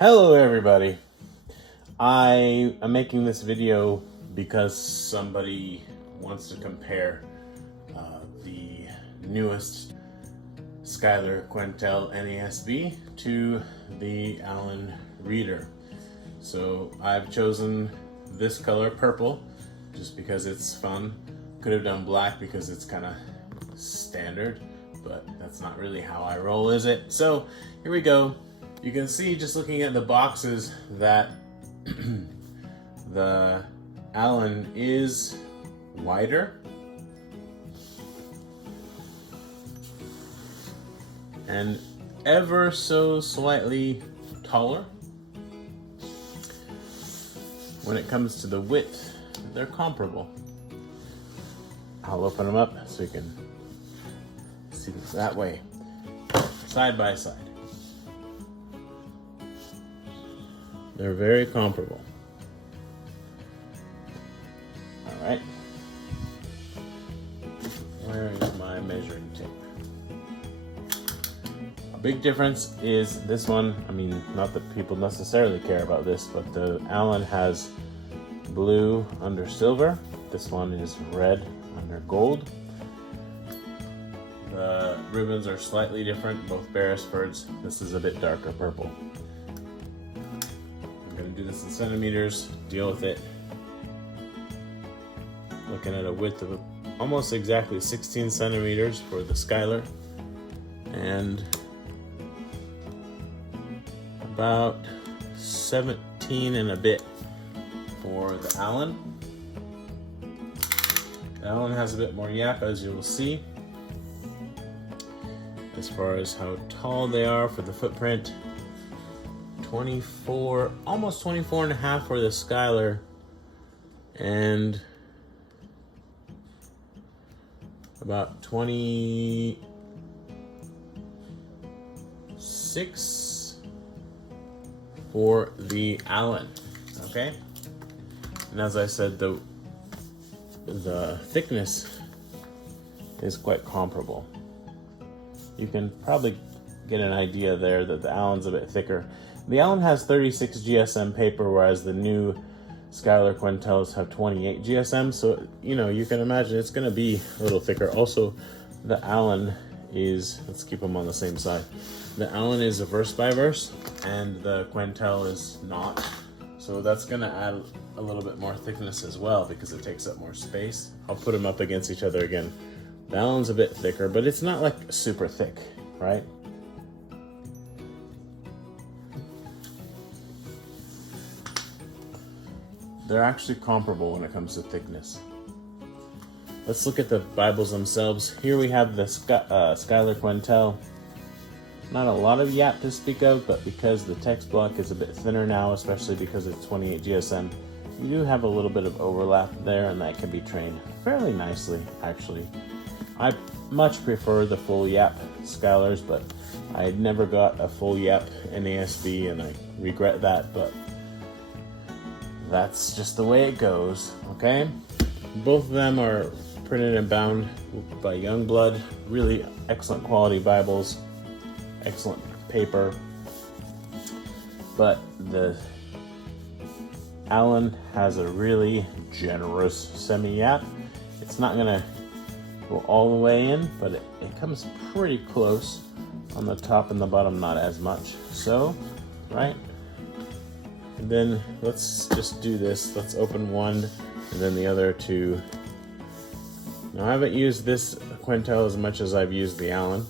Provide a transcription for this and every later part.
Hello everybody. I am making this video because somebody wants to compare the newest Schuyler Quentel NASB to the Allan reader. So I've chosen this color, purple, just because it's fun. Could have done black because it's kind of standard, but that's not really how I roll, is it? So here we go. You can see just looking at the boxes that the Allan is wider and ever so slightly taller. When it comes to the width, they're comparable. I'll open them up so you can see this that way, side by side. They're very comparable. All right. Where is my measuring tape? A big difference is this one. I mean, not that people necessarily care about this, but the Allan has blue under silver. This one is red under gold. The ribbons are slightly different, both Beresfords. This is a bit darker purple. I'm going to do this in centimeters, deal with it. Looking at a width of almost exactly 16 centimeters for the Schuyler and about 17 and a bit for the Allan. The Allan has a bit more yap, as you will see. As far as how tall they are for the footprint, 24, almost 24 and a half for the Schuyler, and about 26 for the Allan. Okay, and as I said, the thickness is quite comparable. You can probably get an idea there that the Allan's a bit thicker. The Allan has 36 GSM paper, whereas the new Schuyler Quentels have 28 GSM. So, you know, you can imagine it's going to be a little thicker. Also, the Allan is, let's keep them on the same side. The Allan is a verse by verse, and the Quentel is not. So that's going to add a little bit more thickness as well because it takes up more space. I'll put them up against each other again. The Allan's a bit thicker, but it's not like super thick, right? They're actually comparable when it comes to thickness. Let's look at the Bibles themselves. Here we have the Schuyler Quentel. Not a lot of yap to speak of, but because the text block is a bit thinner now, especially because it's 28 GSM, you do have a little bit of overlap there, and that can be trained fairly nicely, actually. I much prefer the full yap Schuylers, but I never got a full yap NASB, and I regret that, but that's just the way it goes, okay? Both of them are printed and bound by Youngblood. Really excellent quality Bibles, excellent paper. But the Allan has a really generous semi-yap. It's not gonna go all the way in, but it comes pretty close. On the top and the bottom, not as much. So, right? And then let's just do this. Let's open one and then the other two. Now I haven't used this Quentel as much as I've used the Allan.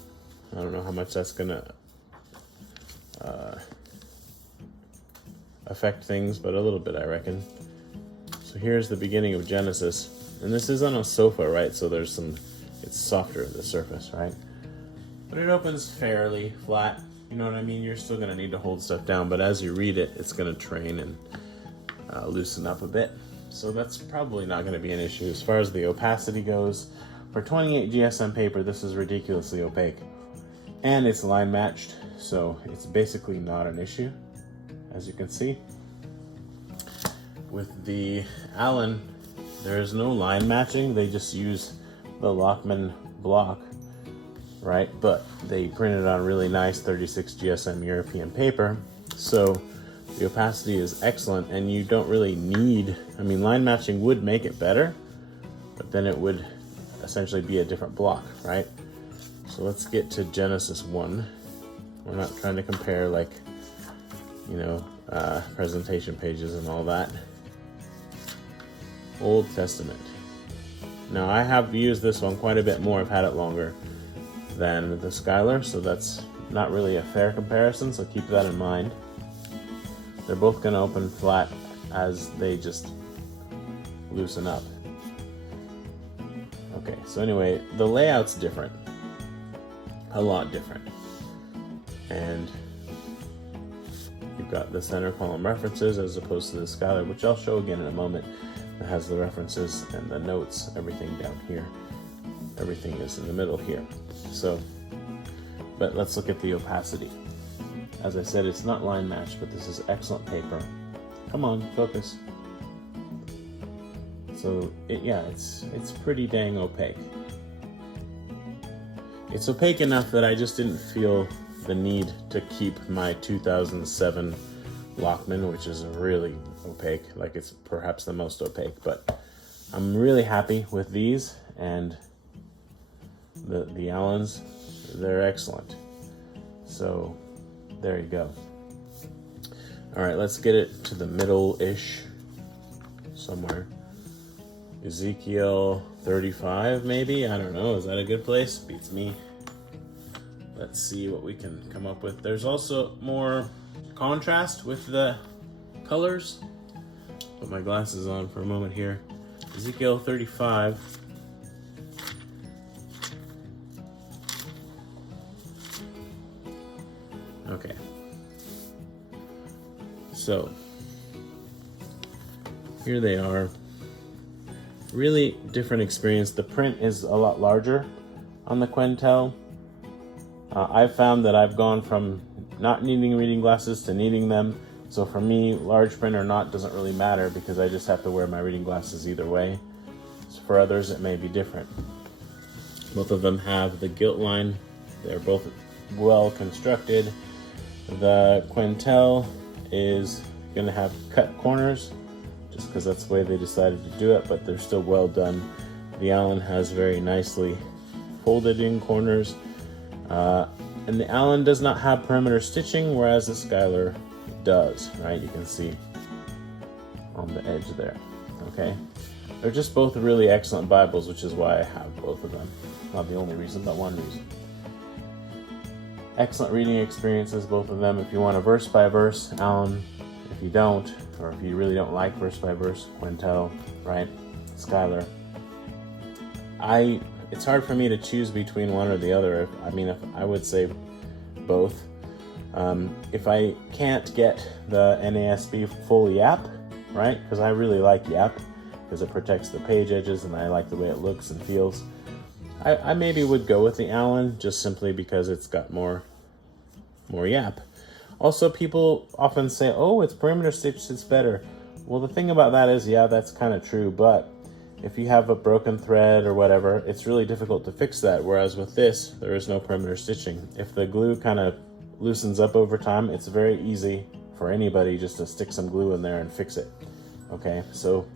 I don't know how much that's gonna affect things, but a little bit, I reckon. So here's the beginning of Genesis. And this is on a sofa, right? So there's some, it's softer at the surface, right? But it opens fairly flat. You know what I mean? You're still gonna need to hold stuff down, but as you read it, it's gonna train and loosen up a bit. So that's probably not gonna be an issue. As far as the opacity goes, for 28 GSM paper, this is ridiculously opaque. And it's line matched, so it's basically not an issue, as you can see. With the Allan, there is no line matching. They just use the Lockman block, right? But they printed on really nice 36 GSM European paper. So The opacity is excellent, and you don't really need, I mean, line matching would make it better, but then it would essentially be a different block, right? So let's get to Genesis 1. We're not trying to compare, like, you know, presentation pages and all that. Old Testament. Now, I have used this one quite a bit more. I've had it longer than the Schuyler, so that's not really a fair comparison, so keep that in mind. They're both going to open flat as they just loosen up. Okay, so anyway, the layout's different. A lot different. And you've got the center column references as opposed to the Schuyler, which I'll show again in a moment. It has the references and the notes, everything down here. Everything is in the middle here. So, but let's look at the opacity. As I said, it's not line matched, but this is excellent paper. Come on, focus. So, it's pretty dang opaque. It's opaque enough that I just didn't feel the need to keep my 2007 Lockman, which is really opaque, like it's perhaps the most opaque, but I'm really happy with these, and the Allans, they're excellent. So there you go. All right, let's get it to the middle-ish somewhere. Ezekiel 35, maybe? I don't know. Is that a good place? Beats me. Let's see what we can come up with. There's also more contrast with the colors. Put my glasses on for a moment here. Ezekiel 35. Okay. So, here they are. Really different experience. The print is a lot larger on the Quentel. I've found that I've gone from not needing reading glasses to needing them. So for me, large print or not doesn't really matter because I just have to wear my reading glasses either way. So for others, it may be different. Both of them have the gilt line. They're both well constructed. The Quentel is going to have cut corners just because that's the way they decided to do it, but they're still well done. The Allan has very nicely folded in corners. And the Allan does not have perimeter stitching, whereas the Schuyler does, right? You can see on the edge there, okay? They're just both really excellent Bibles, which is why I have both of them. Not the only reason, but one reason. Excellent reading experiences, both of them. If you want a verse by verse, Allan. If you don't, or if you really don't like verse by verse, Quentel, right? Schuyler. It's hard for me to choose between one or the other. If I would say both. If I can't get the NASB full Yap, right? Because I really like Yap, because it protects the page edges and I like the way it looks and feels. I maybe would go with the Allan just simply because it's got more Yap. Also, people often say, oh, it's perimeter stitched, it's better. Well, the thing about that is, yeah, that's kind of true, but if you have a broken thread or whatever, it's really difficult to fix that, whereas with this, there is no perimeter stitching. If the glue kind of loosens up over time, it's very easy for anybody just to stick some glue in there and fix it. Okay, so,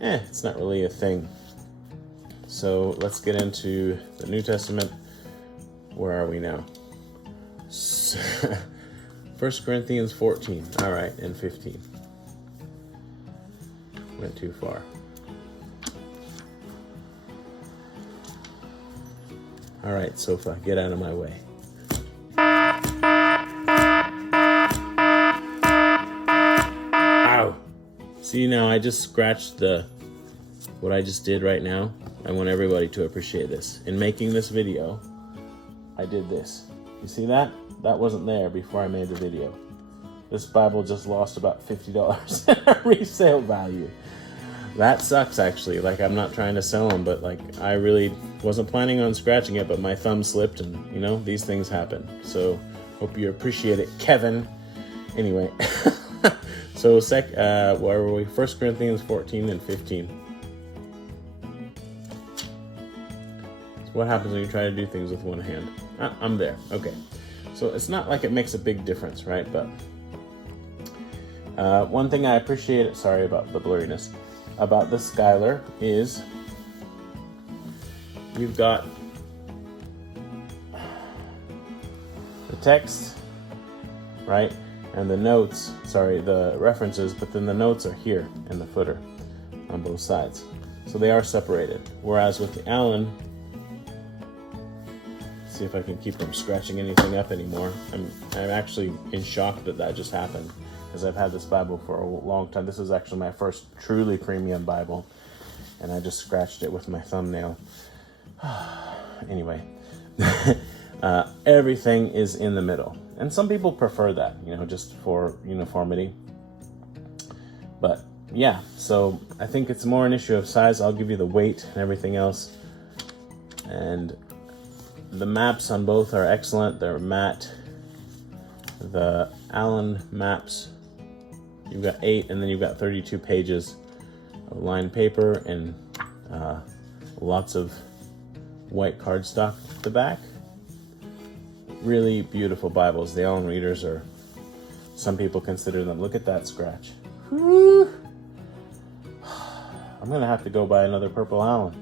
it's not really a thing. So let's get into the New Testament. Where are we now? 1 Corinthians 14, all right, and 15. Went too far. All right, sofa, get out of my way. Ow! See, now I just scratched what I just did right now. I want everybody to appreciate this. In making this video, I did this. You see that? That wasn't there before I made the video. This Bible just lost about $50 in resale value. That sucks, actually. Like, I'm not trying to sell them, but like, I really wasn't planning on scratching it, but my thumb slipped and, you know, these things happen. So, hope you appreciate it, Kevin. Anyway, so where were we? 1 Corinthians 14 and 15. So what happens when you try to do things with one hand? I'm there. Okay. So it's not like it makes a big difference, right? But One thing I appreciate, sorry about the blurriness, about the Schuyler is you've got the text, right? And the notes, sorry, the references, but then the notes are here in the footer on both sides. So they are separated. Whereas with the Allan, see if I can keep from scratching anything up anymore. I'm actually in shock that that just happened, because I've had this Bible for a long time. This is actually my first truly premium Bible, and I just scratched it with my thumbnail. Anyway, everything is in the middle. And some people prefer that, you know, just for uniformity. But yeah, so I think it's more an issue of size. I'll give you the weight and everything else. And the maps on both are excellent. They're matte. The Allan maps, you've got 8, and then you've got 32 pages of lined paper and lots of white cardstock at the back. Really beautiful Bibles. The Allan readers are, some people consider them, look at that scratch. Whew. I'm gonna have to go buy another purple Allan.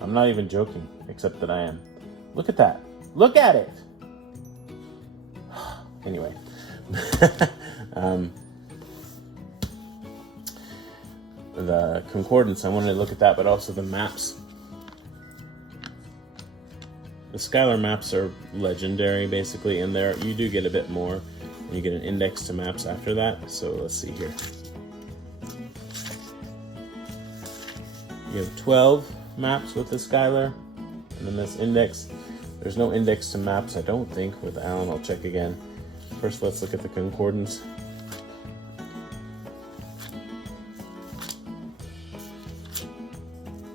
I'm not even joking, except that I am. Look at that. Look at it. Anyway. The concordance, I wanted to look at that, but also the maps. The Schuyler maps are legendary, basically. In there, you do get a bit more. And you get an index to maps after that. So let's see here. You have 12 maps with the Schuyler, and then this index. There's no index to maps, I don't think, with Allan. I'll check again. First, let's look at the concordance.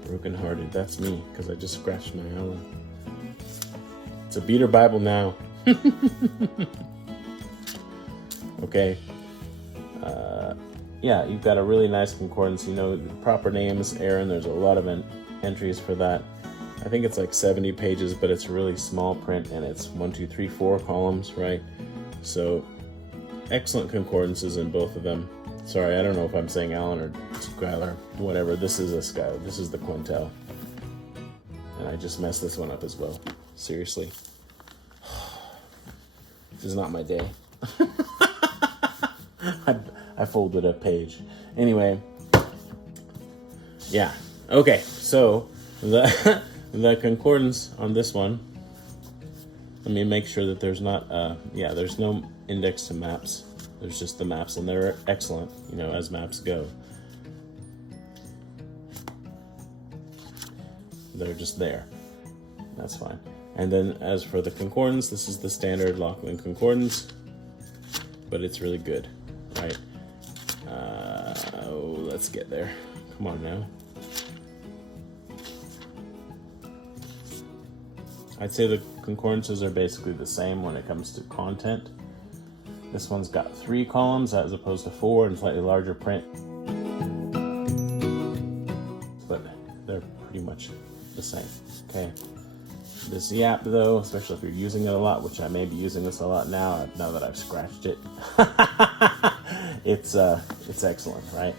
Broken hearted, that's me, because I just scratched my Allan. It's a beater Bible now. Okay. Yeah, you've got a really nice concordance. You know, the proper names, Aaron, there's a lot of entries for that. I think it's like 70 pages, but it's really small print, and it's 1, 2, 3, 4 columns, right? So, excellent concordances in both of them. Sorry, I don't know if I'm saying Allan or Schuyler, whatever. This is a Schuyler. This is the Quentel. And I just messed this one up as well. Seriously. This is not my day. I folded a page. Anyway. Yeah. Okay, so the concordance on this one, let me make sure that there's not, there's no index to maps. There's just the maps, and they're excellent, you know, as maps go. They're just there. That's fine. And then as for the concordance, this is the standard Lachlan concordance, but it's really good, right? Let's get there. Come on now. I'd say the concordances are basically the same when it comes to content. This one's got 3 columns as opposed to 4 and slightly larger print. But they're pretty much the same, okay? This yap though, especially if you're using it a lot, which I may be using this a lot now that I've scratched it, it's excellent, right?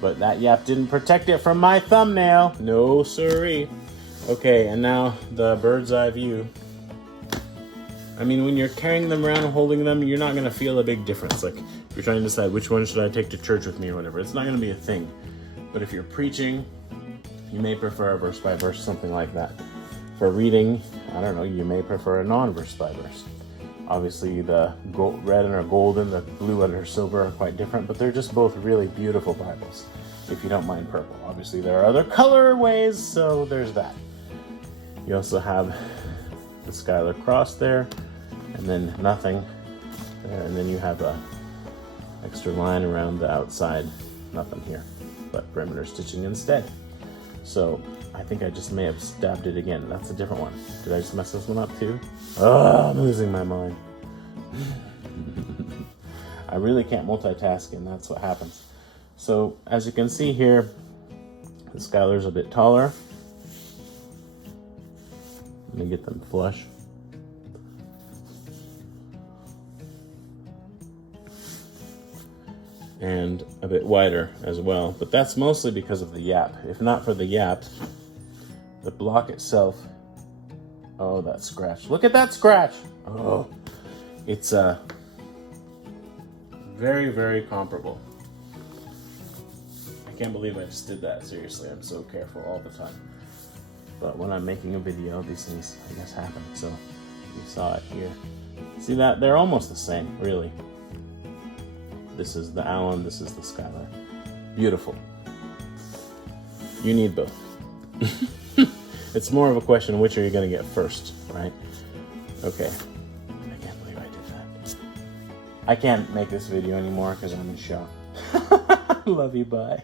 But that yap didn't protect it from my thumbnail. No siree. Okay, and now the bird's eye view. I mean, when you're carrying them around and holding them, you're not gonna feel a big difference. Like, if you're trying to decide which one should I take to church with me or whatever, it's not gonna be a thing. But if you're preaching, you may prefer a verse by verse, something like that. For reading, I don't know, you may prefer a non-verse by verse. Obviously, the red and golden, the blue and silver are quite different, but they're just both really beautiful Bibles, if you don't mind purple. Obviously, there are other colorways, so there's that. You also have the Schuyler cross there, and then nothing there, and then you have a extra line around the outside, nothing here, but perimeter stitching instead. So I think I just may have stabbed it again. That's a different one. Did I just mess this one up too? Oh, I'm losing my mind. I really can't multitask, and that's what happens. So as you can see here, the Schuyler's a bit taller. Let me get them flush. and a bit wider as well. But that's mostly because of the yap. If not for the yap, the block itself, oh, that scratch. Look at that scratch. Oh, it's very, very comparable. I can't believe I just did that. Seriously, I'm so careful all the time. But when I'm making a video, these things, I guess, happen. So you saw it here. See that? They're almost the same, really. This is the Allan, this is the Schuyler. Beautiful. You need both. It's more of a question of which are you going to get first, right? Okay. I can't believe I did that. I can't make this video anymore because I'm in shock. Love you, bye.